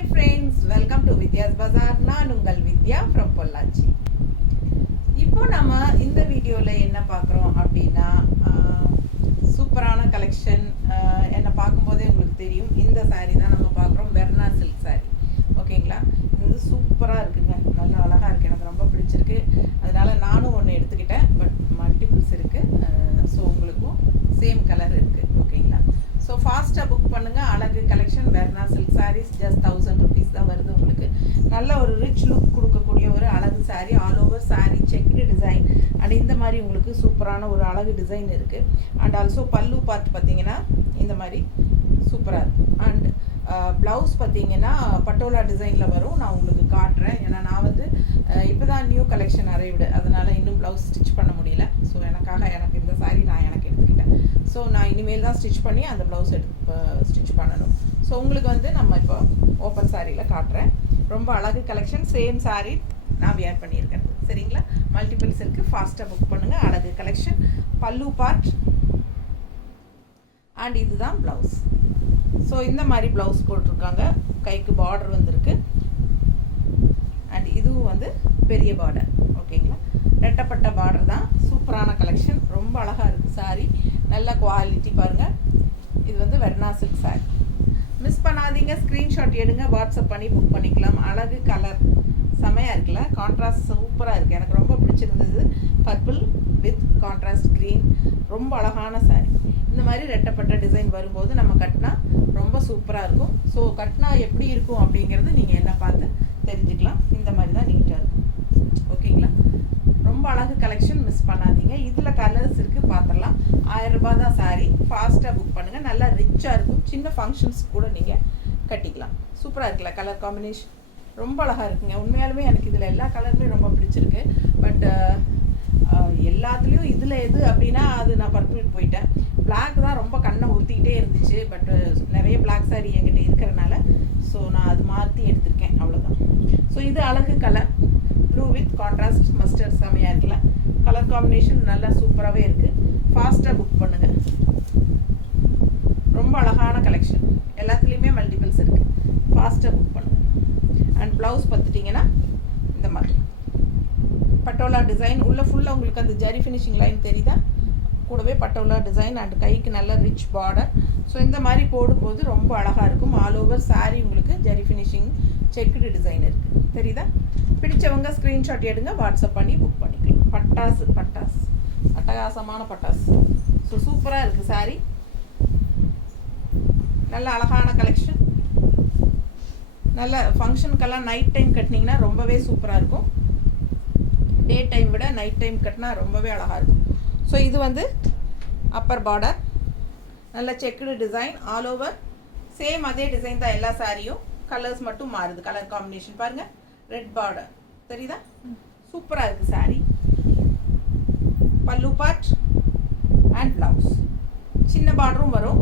Hi friends, welcome to Vidya's Bazaar. நான் உங்கள் வித்யா from Pollachi. இப்போ நம்ம இந்த வீடியோல என்ன பார்க்குறோம் அப்படின்னா சூப்பரான கலெக்ஷன். என்ன பார்க்கும்போதே உங்களுக்கு தெரியும், இந்த saree தான் நம்ம பார்க்குறோம். Verna silk saree. ஓகேங்களா? இது சூப்பராக இருக்குங்க, நல்லா அழகாக இருக்குது, எனக்கு ரொம்ப பிடிச்சிருக்கு. அதனால நானும் ஒன்று எடுத்துக்கிட்டேன், பட் மல்டிபிள்ஸ் இருக்குது. ஸோ உங்களுக்கும் சேம் கலர் இருக்குது. ஓகேங்களா? ஸோ ஃபாஸ்ட்டாக புக் பண்ணுங்கள். அழகு கலெக்ஷன் வெர்னா சில்க் சாரீஸ் ஜஸ்ட் 1000 rupees தான் வருது. உங்களுக்கு நல்ல ஒரு ரிச் லுக் கொடுக்கக்கூடிய ஒரு அழகு sari, all over sari checked design and இந்த மாதிரி உங்களுக்கு சூப்பரான ஒரு அழகு டிசைன் இருக்குது. அண்ட் ஆல்சோ பல்லு பார்ட் பார்த்தீங்கன்னா இந்த மாதிரி சூப்பராக இருக்கும். அண்ட் ப்ளவுஸ் பார்த்தீங்கன்னா பட்டோலா டிசைனில் வரும். நான் உங்களுக்கு காட்டுறேன், ஏன்னா நான் வந்து இப்போ தான் நியூ கலெக்ஷன் அரைவ்டு, அதனால் இன்னும் ப்ளவுஸ் ஸ்டிச் பண்ண முடியல. ஸோ எனக்கு இந்த சாரீ நான் எடுத்துக்கிட்டேன். ஸோ நான் இனிமேல் தான் ஸ்டிச் பண்ணி அந்த ப்ளவுஸ் ஸ்டிச் பண்ணணும். ஸோ உங்களுக்கு வந்து நம்ம இப்போ ஓப்பன் சாரியில் காட்டுறேன். ரொம்ப அழகு கலெக்ஷன், சேம் சாரீ நான் வியர் பண்ணியிருக்கேன். சரிங்களா? மல்டிபிள்ஸ் இருக்குது, ஃபாஸ்ட்டாக புக் பண்ணுங்கள். அழகு கலெக்ஷன், பல்லு பார்ட் அண்ட் இதுதான் ப்ளவுஸ். ஸோ இந்த மாதிரி ப்ளவுஸ் போட்டிருக்காங்க, கைக்கு பார்டர் வந்துருக்கு. அண்ட் இதுவும் வந்து பெரிய பார்டர். ஓகேங்களா? ரெட்டப்பட்ட பார்டர் தான். சூப்பரான கலெக்ஷன், ரொம்ப அழகாக இருக்குது சாரீ, நல்ல குவாலிட்டி பாருங்கள். இது வந்து வெர்னா சில்க் சாரீ. மிஸ் பண்ணாதீங்க, ஸ்க்ரீன்ஷாட் எடுங்க, வாட்ஸ்அப் பண்ணி புக் பண்ணிக்கலாம். அழகு கலர் செமையாக இருக்குல்ல, கான்ட்ராஸ்ட் சூப்பராக இருக்குது, எனக்கு ரொம்ப பிடிச்சிருந்தது. பர்பிள் வித் கான்ட்ராஸ்ட் க்ரீன், ரொம்ப அழகான சாரீ. இந்த மாதிரி ரெட்டப்பட்ட டிசைன் வரும்போது நம்ம கட்டினா ரொம்ப சூப்பராக இருக்கும். ஸோ கட்டினா எப்படி இருக்கும் அப்படிங்கிறது நீங்கள் என்ன பார்த்து தெரிஞ்சுக்கலாம். இந்த மாதிரி தான் நீட்டாக இருக்கும். ஓகேங்களா? ரொம்ப அழகு கலெக்ஷன், மிஸ் பண்ணாதீங்க. இதில் கலர்ஸ் இருக்குது, பார்த்துடலாம். 1000 ரூபாய் தான் சாரீ. ஃபாஸ்ட்டாக புக் பண்ணுங்கள், நல்லா ரிச்சாக இருக்கும். சின்ன ஃபங்க்ஷன்ஸ் கூட நீங்கள் கட்டிக்கலாம். சூப்பராக இருக்குல்ல, கலர் காம்பினேஷன் ரொம்ப அழகாக இருக்குங்க. உண்மையாலுமே எனக்கு இதில் எல்லா கலருமே ரொம்ப பிடிச்சிருக்கு. பட் எல்லாத்துலேயும் இதில் எது அப்படின்னா அது நான் பர்பிள் போயிட்டேன். பிளாக் தான் ரொம்ப கண்ணை ஊற்றிக்கிட்டே இருந்துச்சு. பட் நிறைய பிளாக் சாரீ என்கிட்ட இருக்கிறனால ஸோ நான் அது மாற்றி எடுத்திருக்கேன், அவ்வளோதான். ஸோ இது அழகு colour, blue with contrast mustard செமையாக இருக்குல்ல, கலர் காம்பினேஷன் நல்லா சூப்பராகவே இருக்குது. ஃபாஸ்ட்டாக புக் பண்ணுங்கள். ரொம்ப அழகான கலெக்ஷன், எல்லாத்துலேயுமே மல்டிபிள்ஸ் இருக்குது. ஃபாஸ்ட்டாக புக் பண்ணுங்கள். அண்ட் ப்ளவுஸ் பார்த்துட்டிங்கன்னா இந்த மாதிரி பட்டோலா டிசைன் உள்ள ஃபுல்லாக உங்களுக்கு அந்த ஜரி ஃபினிஷிங் லைன் தெரியுதா, கூடவே பட்டோலா டிசைன் அண்ட் கைக்கு நல்ல ரிச் பார்டர். ஸோ இந்த மாதிரி போடும்போது ரொம்ப அழகாக இருக்கும். ஆல் ஓவர் சாரீ உங்களுக்கு ஜரி ஃபினிஷிங் செக்குடு டிசைன் இருக்குது, தெரியுதா? பிடிச்சவங்க ஸ்க்ரீன்ஷாட் எடுங்க, வாட்ஸ்அப் பண்ணி புக் பண்ணிக்கலாம். பட்டாசு அட்டகாசமான பட்டாசு. ஸோ சூப்பராக இருக்குது சாரீ, நல்ல அழகான கலெக்ஷன். நல்ல ஃபங்க்ஷனுக்கெல்லாம் நைட் டைம் கட்டினீங்கன்னா ரொம்பவே சூப்பராக இருக்கும். டே டைம் விட நைட் டைம் கட்டினா ரொம்பவே அழகாக இருக்கும். ஸோ இது வந்து அப்பர் பார்டர், நல்ல checked design, all over same அதே டிசைன் தான் எல்லா சாரியும், கலர்ஸ் மட்டும் மாறுது. கலர் காம்பினேஷன் பாருங்கள், ரெட் பார்டர் தெரியுதா? சூப்பராக இருக்குது சாரீ. பல்லு பார்ட் அண்ட் ப்ளவுஸ், சின்ன பார்டரும் வரும்,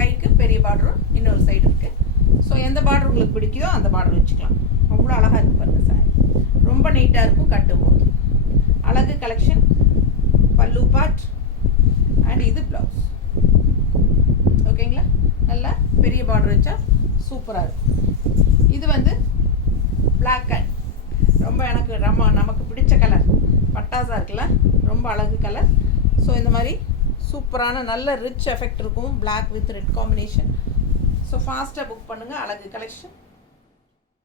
கைக்கு பெரிய பார்டரும் இன்னொரு சைடு இருக்குது. ஸோ எந்த பார்டர் உங்களுக்கு பிடிக்குதோ அந்த பார்டர் வச்சுக்கலாம். அவ்வளோ அழகாக இருக்குது பாருங்கள் சாரீ, ரொம்ப நீட்டாக இருக்கும் கட்டும்போது. அழகு கலெக்ஷன், பல்லு பார்ட் அண்ட் இது ப்ளவுஸ். ஓகேங்களா? நல்லா பெரிய பார்டர் வச்சா சூப்பராக இருக்கும். இது வந்து பிளாக் அண்ட் ரொம்ப எனக்கு நமக்கு பிடிச்ச கலர், பட்டாசா இருக்குல்ல, ரொம்ப அழகு கலர். ஸோ இந்த மாதிரி சூப்பரான நல்ல ரிச் எஃபெக்ட் இருக்கும், black with red combination. So ஃபாஸ்ட்டாக புக் பண்ணுங்கள். அழகு கலெக்ஷன்,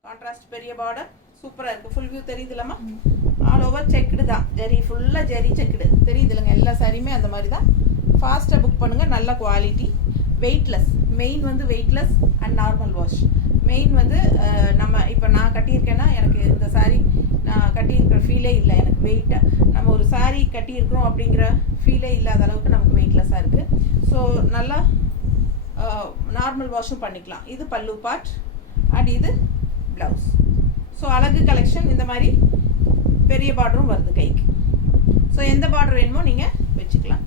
கான்ட்ராஸ்ட் பெரிய பார்டர், சூப்பராக இருக்குது. ஃபுல் வியூ தெரியுது இல்லாமா? ஆல் ஓவர் செக்குடு தான், ஜரி ஃபுல்லாக ஜரி செக்குடு தெரியுது இல்லைங்க, எல்லா சாரியுமே அந்த மாதிரி தான். ஃபாஸ்ட்டாக புக் பண்ணுங்கள். நல்ல குவாலிட்டி, வெயிட்லெஸ். மெயின் வந்து weightless and normal wash. Main வந்து நம்ம இப்போ நான் கட்டியிருக்கேன்னா எனக்கு இந்த சாரீ நான் கட்டியிருக்கிற ஃபீலே இல்லை, எனக்கு வெயிட்டாக நம்ம ஒரு சாரீ கட்டியிருக்கிறோம் அப்படிங்கிற ஃபீலே இல்லாத அளவுக்கு நமக்கு வெயிட்லெஸ்ஸாக இருக்குது. ஸோ நல்லா நார்மல் வாஷும் பண்ணிக்கலாம். இது பல்லு பார்ட் அண்ட் இது ப்ளவுஸ். ஸோ அழகு கலெக்ஷன், இந்த மாதிரி பெரிய பார்டரும் வருது கைக்கு. ஸோ எந்த பார்டர் வேணுமோ நீங்கள் வச்சுக்கலாம்.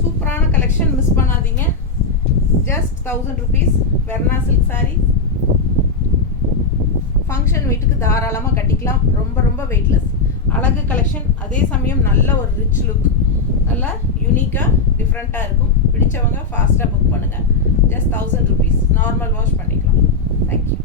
சூப்பரான கலெக்ஷன், மிஸ் பண்ணாதீங்க. Just 1000 rupees Verna silk sari. Function வீட்டுக்கு தாராளமாக கட்டிக்கலாம். ரொம்ப ரொம்ப வெயிட்லெஸ் அழகு கலெக்ஷன், அதே சமயம் நல்ல ஒரு ரிச் லுக், நல்லா யூனிக்காக டிஃப்ரெண்ட்டாக இருக்கும். பிடிச்சவங்க ஃபாஸ்ட்டாக புக் பண்ணுங்கள். ஜஸ்ட் 1000 rupees, நார்மல் வாஷ் பண்ணிக்கலாம். தேங்க்யூ.